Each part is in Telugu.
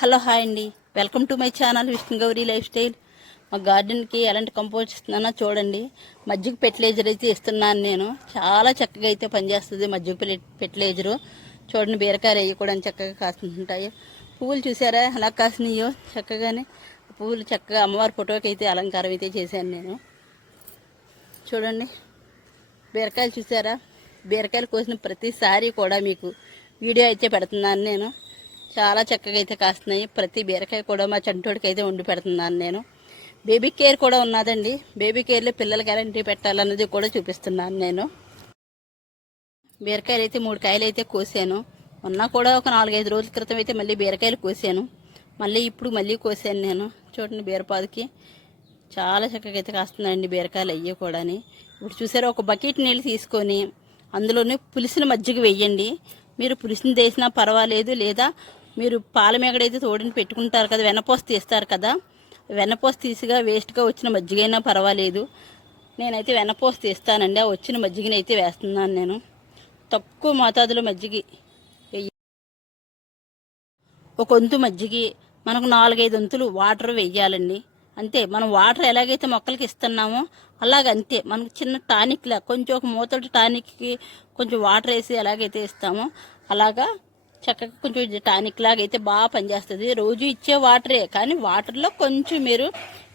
హలో హాయ్ అండి. Welcome to my channel Vishnu Gauri life style. మా గార్డెన్కి ఎలాంటి కంపోస్ట్ ఇస్తున్నానో చూడండి. మజ్జిగ ఫెర్టిలైజర్ అయితే ఇస్తున్నాను నేను. చాలా చక్కగా అయితే పనిచేస్తుంది మజ్జిగ ఫెర్టిలైజరు. చూడండి బీరకాయలు అవి కూడా చక్కగా కాస్తుంటాయి. పువ్వులు చూసారా? అలా కాసినాయో? చక్కగానే పువ్వులు చక్కగా అమ్మవారి ఫోటోకి అయితే అలంకారం అయితే చేశాను నేను. చూడండి. బీరకాయలు చూసారా? బీరకాయలు కోసిన ప్రతిసారి కూడా మీకు వీడియో అయితే పెడుతున్నాను నేను. చాలా చక్కగా అయితే కాస్తున్నాయి. ప్రతి బీరకాయ కూడా మా చంటోడికి అయితే వండి పెడుతున్నాను నేను. బేబీ కేర్ కూడా ఉన్నదండి. బేబీ కేర్లో పిల్లలు గ్యారంటీ పెట్టాలన్నది కూడా చూపిస్తున్నాను నేను. బీరకాయలు అయితే మూడు కాయలు అయితే కోసాను. ఉన్నా కూడా ఒక నాలుగైదు రోజుల క్రితం అయితే మళ్ళీ బీరకాయలు కోసాను. మళ్ళీ ఇప్పుడు మళ్ళీ కోసాను నేను. చూడండి బీరపాదుకి. చాలా చక్కగా అయితే కాస్తున్నాయండి బీరకాయలు అయ్యి కూడాని. ఇప్పుడు చూసారు ఒక బకెట్ నీళ్ళు తీసుకొని అందులోనే పులిసిన మజ్జిగ వెయ్యండి మీరు పులిసిన తీసినా పర్వాలేదు లేదా మీరు పాల మేగడైతే తోడిని పెట్టుకుంటారు కదా వెన్నపోసి తీస్తారు కదా. వెన్నపోసి తీసిగా వేస్ట్గా వచ్చిన మజ్జిగైనా పర్వాలేదు. నేనైతే వెన్నపోసి తీస్తానండి. ఆ వచ్చిన మజ్జిగని అయితే వేస్తున్నాను నేను. తక్కువ మోతాదులో మజ్జిగ ఒక వంతు మజ్జిగి మనకు నాలుగైదు వంతులు వాటర్ వెయ్యాలండి అంతే మనం వాటర్ ఎలాగైతే మొక్కలకి ఇస్తున్నామో అలాగ అంతే మనకు చిన్న టానిక్లా కొంచెం ఒక మూతటి టానిక్కి కొంచెం వాటర్ వేసి ఎలాగైతే ఇస్తామో అలాగా చక్కగా కొంచెం టానిక్ లాగా అయితే బాగా పనిచేస్తుంది. రోజు ఇచ్చే వాటరే కానీ వాటర్లో కొంచెం మీరు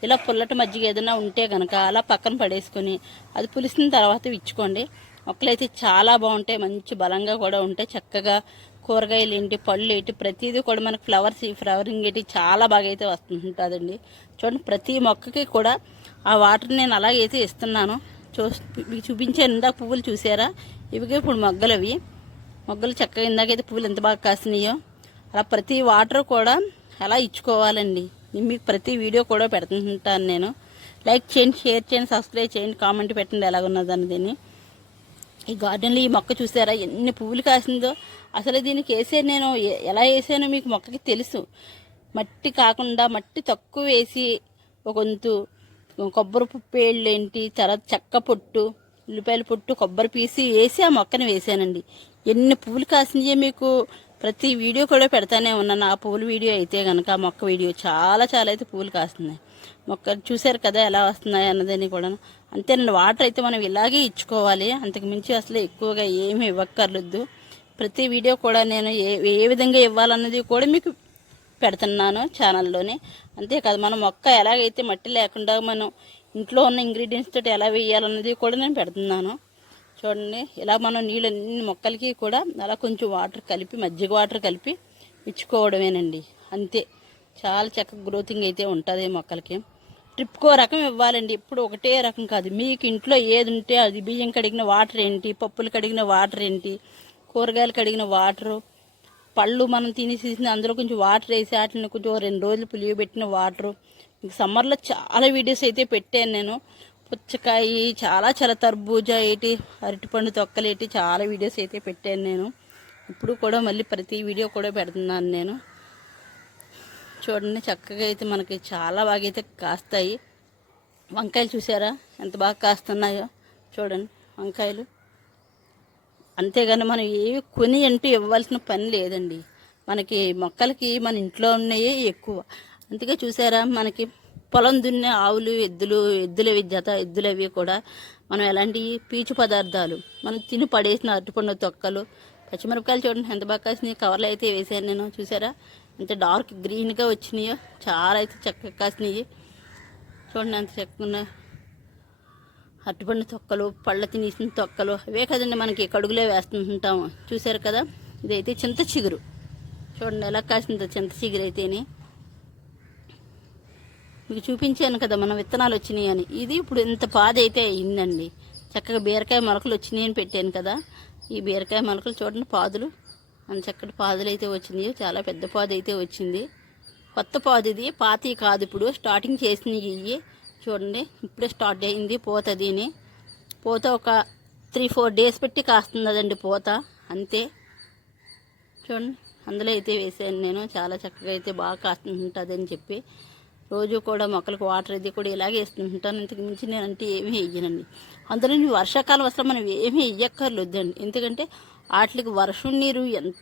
ఇలా పుల్లటి మజ్జిగ ఏదైనా ఉంటే కనుక అలా పక్కన పడేసుకొని అది పులిసిన తర్వాత ఇచ్చుకోండి. మొక్కలైతే చాలా బాగుంటాయి మంచి బలంగా కూడా ఉంటాయి. చక్కగా కూరగాయలు ఏంటి పళ్ళు ఏంటి ప్రతిదీ కూడా మనకు ఫ్లవర్స్ ఈ ఫ్లవరింగ్ ఏంటి చాలా బాగా అయితే వస్తుంటుందండి. చూడండి ప్రతి మొక్కకి కూడా ఆ వాటర్ నేను అలాగైతే ఇస్తున్నాను. చూ చూపించే చూపించాను ఇందాక పువ్వులు చూసారా? ఇవిగా ఇప్పుడు మొగ్గలు అవి మొగ్గలు చక్కగా ఇందాకైతే పువ్వులు ఎంత బాగా కాసినాయో అలా ప్రతి వాటర్ కూడా అలా ఇచ్చుకోవాలండి. నేను మీకు ప్రతి వీడియో కూడా పెడుతుంటాను నేను. లైక్ చేయండి షేర్ చేయండి సబ్స్క్రైబ్ చేయండి కామెంట్ పెట్టండి ఎలాగున్నదని దీన్ని ఈ గార్డెన్లో ఈ మొక్క చూసారా ఎన్ని పువ్వులు కాసిందో. అసలు దీనికి వేసే నేను ఎలా వేసానో మీకు మొక్కకి తెలుసు. మట్టి కాకుండా మట్టి తక్కువ వేసి ఒక వంతు కొబ్బరి పుప్పేళ్ళు ఏంటి తర్వాత చెక్క పొట్టు ఉల్లిపాయల పొట్టు కొబ్బరి పీసి వేసి ఆ మొక్కని వేసానండి ఎన్ని పువ్వులు కాసినాయో మీకు? ప్రతి వీడియో కూడా పెడతానే ఉన్నాను. ఆ పువ్వుల వీడియో అయితే కనుక ఆ మొక్క వీడియో చాలా చాలా అయితే పువ్వులు కాస్తున్నాయి. మొక్క చూశారు కదా ఎలా వస్తున్నాయి అన్నదని కూడా అంతేనండి వాటర్ అయితే మనం ఇలాగే ఇచ్చుకోవాలి. అంతకు మించి అసలు ఎక్కువగా ఏమి ఇవ్వక్కర్లేదు. ప్రతి వీడియో కూడా నేను ఏ ఏ విధంగా ఇవ్వాలన్నది కూడా మీకు పెడుతున్నాను ఛానల్లోనే అంతేకాదు మనం మొక్క ఎలాగైతే మట్టి లేకుండా మనం ఇంట్లో ఉన్న ఇంగ్రీడియంట్స్ తోటి ఎలా వేయాలన్నది కూడా నేను పెడుతున్నాను. చూడండి ఇలా మనం నీళ్ళు అన్ని మొక్కలకి కూడా అలా కొంచెం వాటర్ కలిపి మజ్జిగ వాటర్ కలిపి ఇచ్చుకోవడమేనండి. అంతే. చాలా చక్కగా గ్రోతింగ్ అయితే ఉంటుంది మొక్కలకి. ట్రిప్కో రకం ఇవ్వాలండి. ఇప్పుడు ఒకటే రకం కాదు. మీకు ఇంట్లో ఏది ఉంటే అది బియ్యం కడిగిన వాటర్ ఏంటి పప్పులు కడిగిన వాటర్ ఏంటి కూరగాయలు కడిగిన వాటరు పళ్ళు మనం తినేసేసిన అందులో కొంచెం వాటర్ వేసి వాటిని కొంచెం రెండు రోజులు పులియబెట్టిన వాటరు. సమ్మర్లో చాలా వీడియోస్ అయితే పెట్టాను నేను. పుచ్చకాయ చాలా చాలా తర్బూజా ఏంటి అరటిపండు తొక్కలు ఏంటి చాలా వీడియోస్ అయితే పెట్టాను నేను. ఇప్పుడు కూడా మళ్ళీ ప్రతి వీడియో కూడా పెడుతున్నాను నేను. చూడండి చక్కగా అయితే మనకి చాలా బాగా అయితే కాస్తాయి. వంకాయలు చూసారా? ఎంత బాగా కాస్తున్నాయో. చూడండి వంకాయలు. అంతేగాని మనం ఏవి కొని అంటూ ఇవ్వాల్సిన పని లేదండి. మనకి మొక్కలకి మన ఇంట్లో ఉన్నాయే ఎక్కువ. అందుకే చూసారా మనకి పొలం దున్నే ఆవులు ఎద్దులు ఎద్దులవి జత ఎద్దులవి కూడా మనం ఎలాంటి పీచు పదార్థాలు మనం తిని పడేసిన అరటిపండు తొక్కలు పచ్చిమిరపకాయలు చూడండి ఎంత బాగా కాసినాయి కవర్లు అయితే వేసాను నేను చూసారా? ఎంత డార్క్ గ్రీన్గా వచ్చినాయో చాలా అయితే చక్కగా కాసినాయి. చూడండి ఎంత చక్కగా అరటిపండు తొక్కలు పళ్ళ తినేసిన తొక్కలు అవే కదండి మనకి కడుగులో వేస్తుంటాము. చూసారు కదా? ఇదైతే చింత చిగురు. చూడండి ఎలా కాసిందో చింత చిగురు అయితేనే. మీకు చూపించాను కదా మన విత్తనాలు వచ్చినాయి అని. ఇది ఇప్పుడు ఇంత పాద అయితే అయిందండి చక్కగా బీరకాయ మొలకలు వచ్చినాయి అని పెట్టాను కదా. ఈ బీరకాయ మొలకలు చూడండి పాదులు. అంత చక్కటి పాదులు అయితే వచ్చినాయి. చాలా పెద్ద పాదు అయితే వచ్చింది. కొత్త పాదు ఇది. పాతవి కాదు ఇప్పుడు. స్టార్టింగ్ చేసినవి ఇవి చూడండి ఇప్పుడే స్టార్ట్ అయింది పూత దీని. పూత ఒక త్రీ ఫోర్ డేస్ పెట్టి కాస్తున్నదండి పూత. అంతే. చూడండి అందులో అయితే వేసాను నేను. చాలా చక్కగా అయితే బాగా కాస్తుంటుందని చెప్పి. రోజు కూడా మొక్కలకు వాటర్ అది కూడా ఇలాగే వేస్తుంటాను. ఇంతకు మించి నేను అంటే ఏమీ వేయనండి. అందులో వర్షాకాలం అసలు మనం ఏమీ వేయక్కర్లేదండి. ఎందుకంటే వాటికి వర్షం నీరు ఎంత